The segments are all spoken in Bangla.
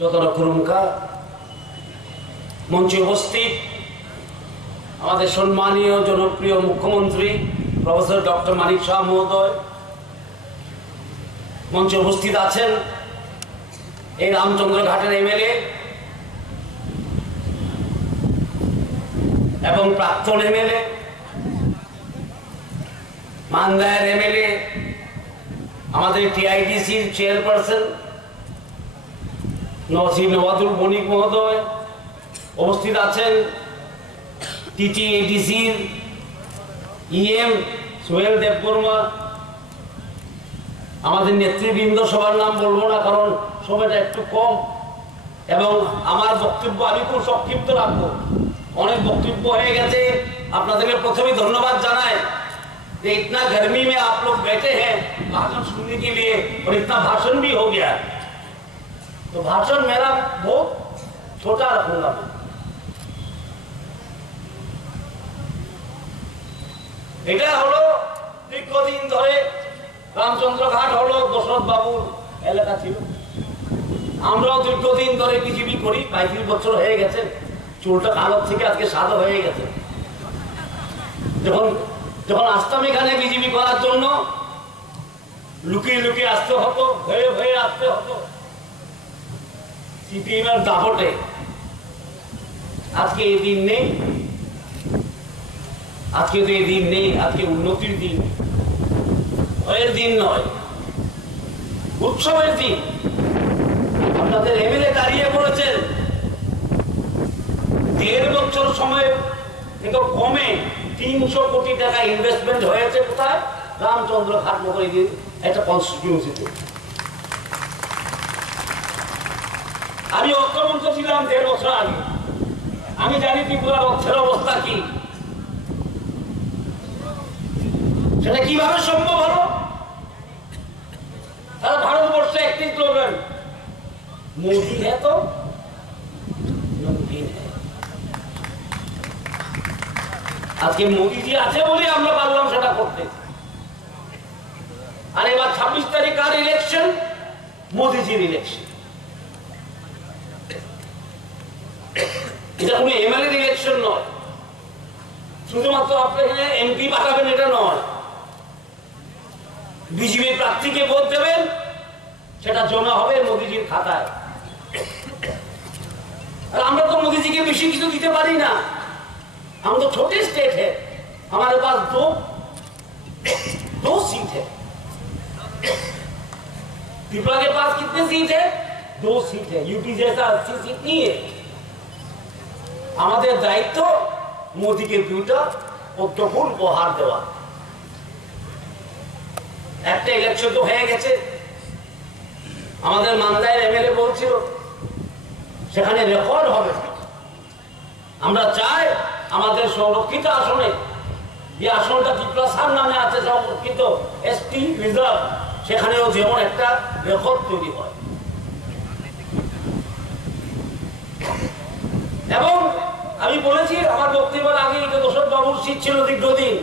যত রকমকা মঞ্চে উপস্থিত আমাদের সম্মানীয় জনপ্রিয় মুখ্যমন্ত্রী প্রফেসর ডক্টর মানিক শাহ মহোদয়, মঞ্চে উপস্থিত আছেন এই রামচন্দ্রঘাটের এমএলএ এবং প্রাক্তন এমএলএ, মান্দায়ের এমএলএ, আমাদের টিআইডিসির চেয়ারপারসন নওয়াজুল বণিক মহোদয় উপস্থিত আছেন, টিটিএডিসির ইএম সোহেল দেববর্মা, আমাদের নেতৃবৃন্দ, সবার নাম বলবো না কারণ সময়টা একটু কম এবং আমার বক্তব্য আমি খুব সংক্ষিপ্ত রাখবো। অনেক বক্তব্য হয়ে গেছে। আপনাদেরকে প্রথমে ধন্যবাদ জানাই कि इतना गर्मी में आप लोग बैठे हैं भाषण सुनने के लिए और इतना भाषण भी हो गया। तो भाषण मेरा बहुत छोटा रखूंगा मैं। এটা হলো দীর্ঘদিন ধরে রামচন্দ্রঘাট হলো দশরথ বাবুর এলাকা ছিল। আমরাও দীর্ঘদিন ধরে বিজেপি করি, 35 বছর হয়ে গেছে। চুলটা কালো থেকে আজকে সাদা হয়ে গেছে। যখন আসতাম এখানে বিজেপি করার জন্য লুকিয়ে লুকিয়ে আসতে হতো, ভয়ে ভয়ে আসতে হতো সিপিএম এর দাপটে। আজকে এই দিন নেই, আজকে তো এই দিন নেই, আজকে উন্নতির দিন, ভয়ের দিন নয়, উৎসবের দিন। আপনাদের এমএলএ দাঁড়িয়ে পড়েছেন 1.5 বছর সময় থেকে কমে 300 কোটি টাকা ইনভেস্টমেন্ট হয়েছে কোথায়? রামচন্দ্রঘাট নগরী একটা কনস্টিটিউয়েন্সিতে। আমি অর্থমন্ত্রী ছিলাম 1.5 বছর আগে। আমি জানি ত্রিপুরার অর্থের অবস্থা কি। সেটা কিভাবে সম্ভব হলো? সারা ভারতবর্ষে একটি স্লোগান, মোদি হ্যাঁ তো নমকিন হ্যাঁ। আজকে মোদিজি আছে বলে আমরা পারলাম সেটা করতে। আর এবার 26 তারিখ আর ইলেকশন, মোদিজির ইলেকশন। এটা কোনো এমএলএ ইলেকশন নয়, শুধুমাত্র আপনি এখানে এমপি পাঠাবেন এটা নয়। বিজেপি প্রার্থীকে ভোট দেবেন, সেটা জমা হবে মোদিজির খাতায়। আর আমরা তো মোদিজিকে বেশি কিছু দিতে পারি না। हम तो छोटे स्टेट है, हमारे पास दो सीट है। त्रिपुरा के पास कितने सीट है? 2 सीट है। यूपी जैसा 80 सीट नहीं है। हमारे दायित्व मोदी के 2টা পদ্মফুল উপহার দেওয়া। একটা ইলেকশন তো হয়ে গেছে। আমাদের মান্দায়ের এমএলএ বলছিল সেখানে রেকর্ড হবে। আমরা চাই আমাদের সংরক্ষিত আসনে, যে আসনটা ত্রিপুরার নামে আছে সংরক্ষিত এসটি রিজার্ভ, সেখানেও যেমন একটা রেকর্ড তৈরি হয়। এবং আমি বলেছি আমার বক্তব্যের আগে যে দশরথ বাবুর সিট ছিল দীর্ঘদিন।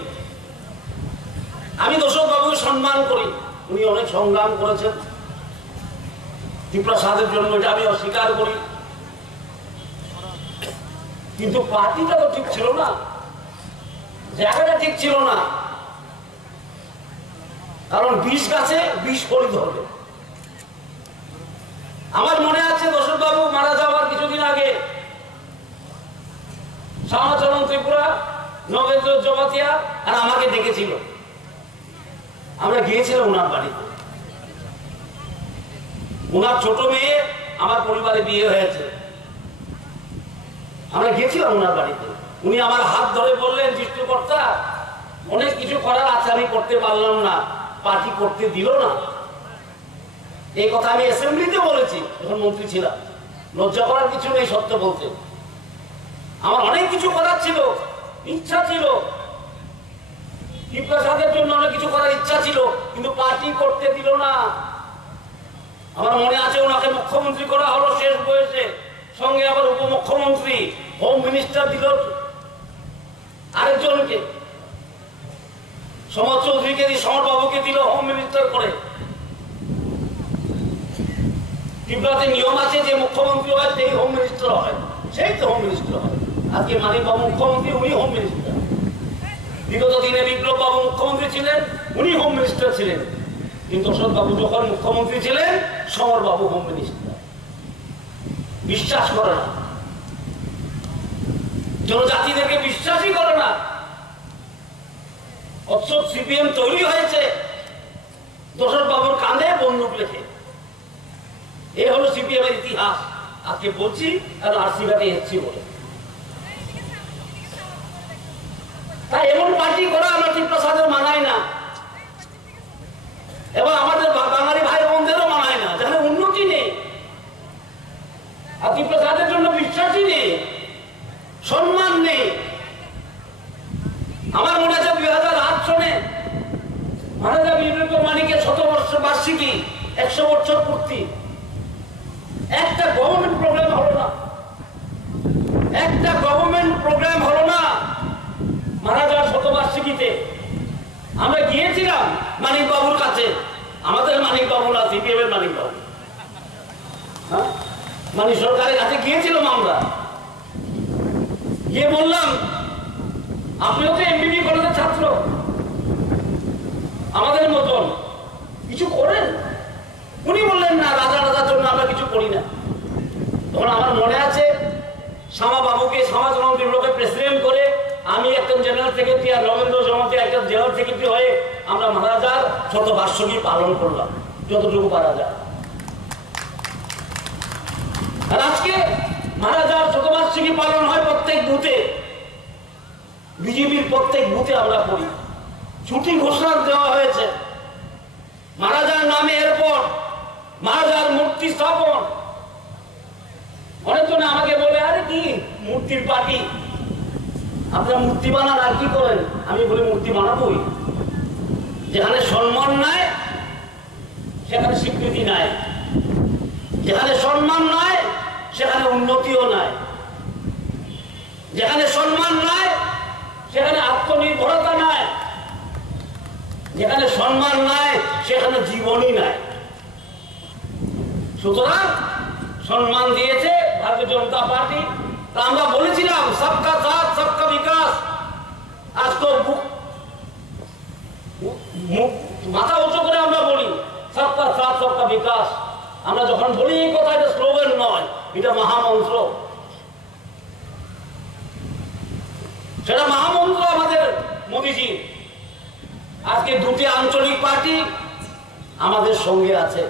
আমি দশরথ বাবুকে সম্মান করি, উনি অনেক সংগ্রাম করেছেন ত্রিপুরা স্বাদের জন্য, এটা আমি অস্বীকার করি। কিন্তু পার্টিটা তো ঠিক ছিল না, জায়গাটা ঠিক ছিল না। কারণ 20 গাছে 20 ফল ধরবে। আমার মনে আছে দশরথ বাবু মারা যাওয়ার কিছুদিন আগে শ্যামাচরণ ত্রিপুরা, নবেন্দ্র জমাতিয়া আর আমাকে ডেকেছিল। আমরা গিয়েছিলাম ওনার বাড়িতে। ওনার ছোট মেয়ে আমার পরিবারে বিয়ে হয়েছে। আমরা গিয়েছিলাম ওনার বাড়িতে। উনি আমার হাত ধরে বললেন, সৃষ্টিকর্তা অনেক কিছু করার আছে, আমি করতে পারলাম না, পার্টি করতে দিল না। এই কথা আমি অ্যাসেম্বলিতে বলেছি যখন মন্ত্রী ছিলাম। লজ্জা করার কিছু নেই সত্য বলতে। আমার অনেক কিছু করার ছিল, ইচ্ছা ছিল, ত্রিপ্রসাদের জন্য অনেক কিছু করার ইচ্ছা ছিল, কিন্তু পার্টি করতে দিল না। আমার মনে আছে ওনাকে মুখ্যমন্ত্রী করা হলো শেষ বয়সে, সঙ্গে আবার উপমুখ্যমন্ত্রী, হোম মিনিস্টার দিল আরেকজনকে, সমর চৌধুরীকে দিয়ে সমর বাবুকে দিল হোম মিনিস্টার করে। ত্রিপুরাতে নিয়ম আছে যে মুখ্যমন্ত্রী সেই তো হোম মিনিস্টার হয়। আজকে মানিক বাবু মুখ্যমন্ত্রী, উনি হোম মিনিস্টার। বিগত দিনে বিপ্লব বাবু মুখ্যমন্ত্রী ছিলেন, উনি হোম মিনিস্টার ছিলেন। কিন্তু অশোক বাবু যখন মুখ্যমন্ত্রী ছিলেন, সমর বাবু হোম মিনিস্টার। বিশ্বাস করে না, জনজাতিদেরকে বিশ্বাসই করে না। অথচ সিপিএম তৈরি হয়েছে দশরথ বাবুর কাঁধে বন্দুক রেখে। এ হলো সিপিএম এর ইতিহাস। আজকে বলছি কারণ আরসি ঘাটে এসছি বলে। তাই এমন পার্টি করা লতিফ প্রসাদের মানায় না, এবং আমাদের বাঙালি ভাই বোনদেরও মানায় না, যেখানে উন্নতি নেই, লতিফ প্রসাদের জন্য বিশ্বাসই নেই, সম্মান নেই। আমার মনে আছে 2008 সনে মহারাজা বীরেন্দ্র মানিকের 100 বার্ষিকী, 100 বছর পূর্তি। একটা গভর্নমেন্ট প্রোগ্রাম হলো না, একটা গভর্নমেন্ট প্রোগ্রাম হলো না মহারাজার 100বার্ষিকীতে। আমরা গিয়েছিলাম মানিক বাবুর কাছে, আমাদের মানিক বাবু না, সিপিএম এর মানিক বাবু, হ্যাঁ, মানিক সরকারের কাছে গিয়েছিলাম আমরা। গিয়ে বললাম, আপনিও তো এমবিবি কলেজের ছাত্র, আমাদের মতন কিছু করেন? উনি বললেন, না, রাজার জন্য আমরা কিছু করি না। তখন আমার মনে আছে শ্যামা বাবুকে, সমাজকরণ বিভাগের প্রেসিডেন্ট করে আমি একজন জেনারেল সেক্রেটারি আর রবীন্দ্র জমাতে একটা জেনারেল সেক্রেটারি হয়ে আমরা মহারাজার 100বার্ষিকী পালন করলাম যতটুকু পারা যায়। আর আজকে মহারাজার 100বার্ষিকী পালন হয় প্রত্যেক বুথে, বিজেপির প্রত্যেক বুথে আমরা করি। ছুটি ঘোষণা দেওয়া হয়েছে, মহারাজার নামে এয়ারপোর্ট, মহারাজার মূর্তি স্থাপন। অনেকজন আমাকে বলে, আরে কি মূর্তির পার্টি, আপনারা মূর্তি বানান আর কি করেন? আমি বলি, মূর্তি বানাবোই। যেখানে সম্মান নাই সেখানে স্বীকৃতি নাই, যেখানে সম্মান নাই সেখানে উন্নতিও নাই, যেখানে সম্মান নাই সেখানে আত্মনির্ভরতা নাই, যেখানে সম্মান নাই সেখানে জীবনই নাই। সুতরাং সম্মান দিয়েছে ভারতীয় জনতা পার্টি। তা আমরা বলেছিলাম সবকা সাথ সবকা বিকাশ। আজ তো মাথা উঁচু করে আমরা বলি সবকা সাথ সবকা বিকাশ। আমরা যখন বলি এই কথা, এটা স্লোগান নয়, এটা মহামন্ত্র। সেটা মহামন্ত্র আমাদের মোদীজি। আজকে দুটি আঞ্চলিক পার্টি আমাদের সঙ্গে আছে,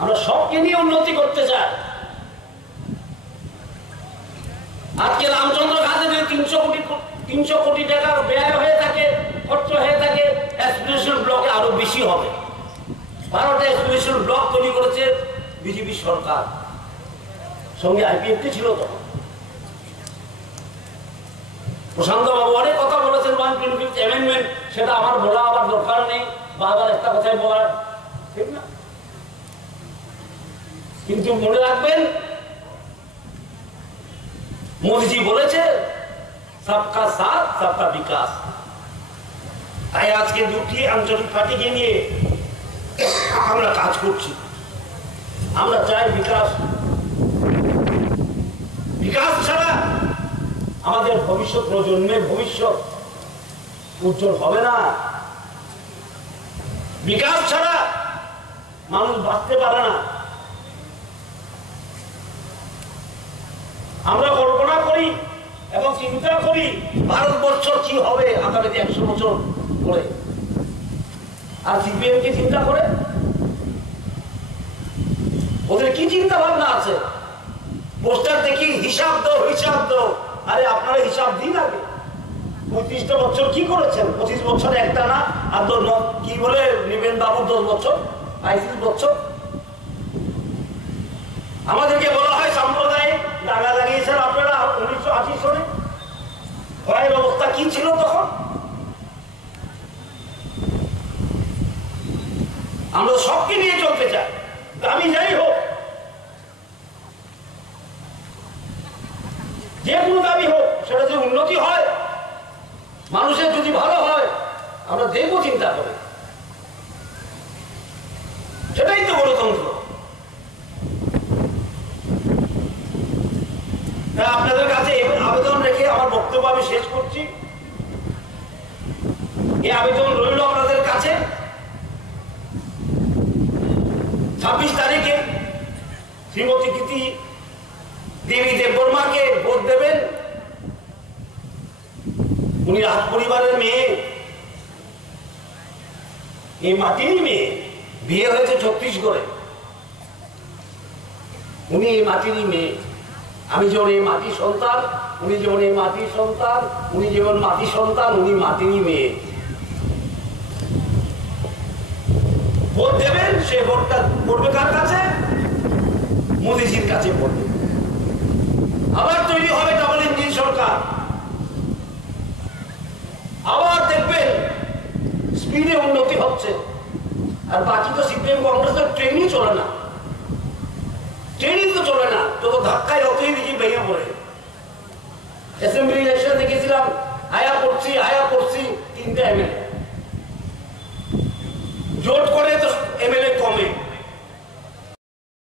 আমরা সবকে নিয়ে উন্নতি করতে চাই। আজকে রামচন্দ্র ঘাটে যদি 300 কোটি টাকার ব্যয় হয়ে থাকে, খরচ হয়ে থাকে, এক্সপ্রেশন ব্লকে আরো বেশি হবে। 12টা এক্সপ্রেশন ব্লক তৈরি করেছে বিজেপি সরকার, সঙ্গে আইপিএফটি ছিল। তখন প্রশান্ত বাবু অনেক কথা বলেছেন 125th অ্যামেন্ডমেন্ট, সেটা আমার বলা আবার দরকার নেই, বারবার একটা কথাই বলার, ঠিক না? কিন্তু মনে রাখবেন, মোদীজি বলেছে সবকা সাথ সবকা বিকাশ। তাই আজকে দুটি আঞ্চলিক পার্টিকে নিয়ে আমরা কাজ করছি। আমরা চাই বিকাশ। বিকাশ ছাড়া আমাদের ভবিষ্যৎ প্রজন্মের ভবিষ্যৎ উজ্জ্বল হবে না। বিকাশ ছাড়া মানুষ বাঁচতে পারে না। আমরা কল্পনা করি এবং চিন্তা করি ভারতবর্ষ কি হবে আগামী 100 বছর করে, আর সিপিএম কি চিন্তা করে? ওদের কি চিন্তা ভাবনা আছে? পোস্টার দেখি হিসাব দাও, হিসাব দাও। আরে আপনারা হিসাব দিন আগে। 35টা বছর কি করেছেন? 25 বছরে একটা না, আর কি বলে নিবেন বাবু 10 বছর, 35 বছর। আমাদেরকে বলা হয় সাম্প্রদায়িক, দাঙ্গা লাগিয়েছেন আপনারা 1980 সনে। ভয়ের অবস্থা কি ছিল তখন? আমরা সবকে নিয়ে চলতে চাই, দামি যাই হোক, যে কোনো দাবি হোক, সেটা যদি উন্নতি হয়, মানুষের যদি ভালো হয়, আমরা দেখবো চিন্তা করে। সেটাই তো গণতন্ত্র। এই আবেদন রইল আপনাদের কাছে। 26 তারিখে শ্রীমতী কৃতি দেবী দেববর্মাকে ভোট দেবেন। উনি রাজ পরিবারের মেয়ে, এই মাটিরই মেয়ে, বিয়ে হয়েছে ছত্তিশগড়ে। উনি এই মাটিরই মেয়ে। আমি যেমন এই মাটির সন্তান, উনি যেমন এই মাটির সন্তান, উনি যেমন মাটির সন্তান, উনি মাটিরই মেয়ে। ভোট দেবেন, সে ভোটটা পড়বে কার কাছে? মোদিজির কাছে পড়বে। আবার তৈরি হবে ডাবল ইঞ্জিন সরকার। আবার দেখবেন স্পিডে উন্নতি হচ্ছে। আর বাকি তো সিপিএম কংগ্রেসের ট্রেনই চলে না, ট্রেনই তো চলে না, তো ধাক্কায় অতই দিকে ভেঙে পড়ে। অ্যাসেম্বলি ইলেকশন দেখেছিলাম, আয়া করছি 3টা এমএলএ।